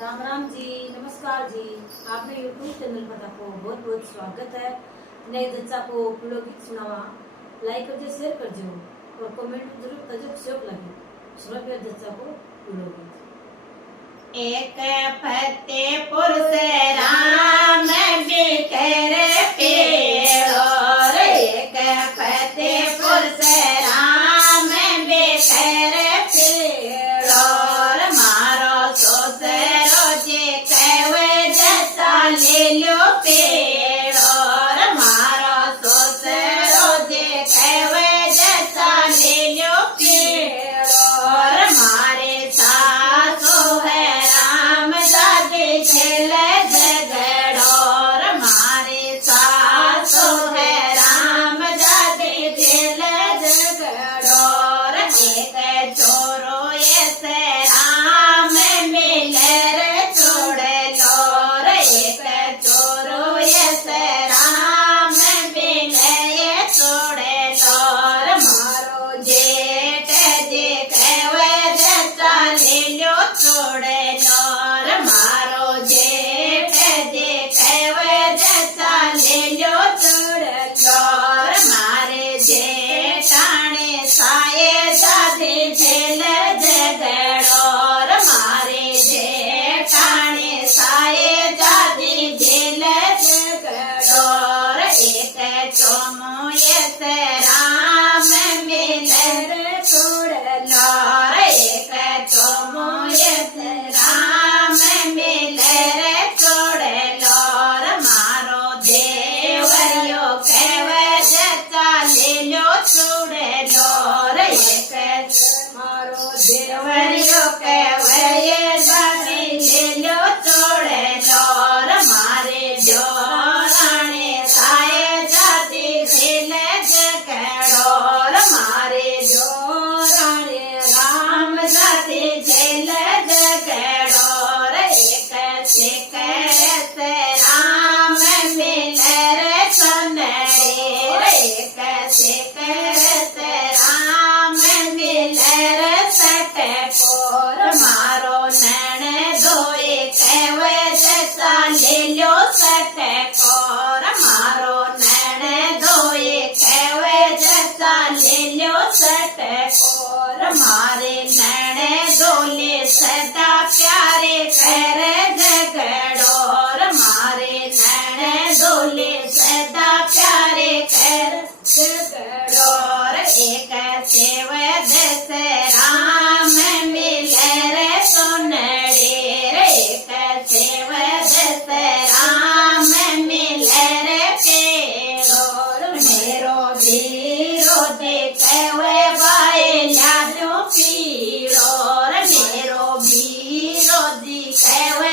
राम राम जी, नमस्कार जी। आपने YouTube channel पर आपको बहुत बहुत स्वागत है। नए दच्चा को पीड़ो गीत सुनावा, लाइक करजो, शेयर करजो और कमेंट जरूर करजो शौक लगे। सुनो फिर दच्चा को पीड़ो गीत। एक फतेहपुर से राम बिखर पेड़ो रे, एक फतेहपुर से राम बिखर पेड़ो रे, मारो सोसरो जे कहवे जता ले लो पेड़ो रे, मारो सोसरो जे कहवे जता ले लो पेड़ो रे, मारे सासो है राम दादी खेल झगड़ो रे, मारे सासो है राम दादी खेल झगड़ो रे, एक चोरो ऐसे राम मिले रे छोड़ लो रे, एक चोरो ऐसे राम मिले छोड़ लो रे, मारो जेठ जे कहवे जता ले लो छोड़ लो रे, मारो जेठ जे कहवे जता ले लो छोड़ लो रे, मारे जेठाणे साये दादी झेल झगड़ो रे, मारे जेठाणे साये दादी झेल झगड़ो रे, एक चोमो ऐसे राम मिले रे छोड़ लो रे, एक चोमो ऐसे राम मिले रे छोड़ लो रे, मारो देवरियो कहवे जता ले लो छोड़ लो रे, एक मारो देवरियो कहवे ये दादी ले लो छोड़ लो रे, मारे जोराणे साये दादी झेल झगड़ो रे, मारे जोराणे राम दादी झेल झगड़ो रे, एक सिकरत राम मिले रे सुनड़े रे, एक सिकरत राम मिले रे सटकोर, मारो नैन धोए कहवे जता ले लो सटकोर, मारो नैन धोए कहवे जता ले लो सटकोर, मारे नैन धोले सदा प्यारे कर झगड़ो रे, मारे नैन धोले सदा प्यारे कर झगड़ो रे, एक सेव दस राम मिले रे सुनड़े रे, एक सेव दस राम मिले रे पेड़ो रे, मेरो वीरो देखवे बाए लादो पीड़ो रे, मेरो वीरो देखवे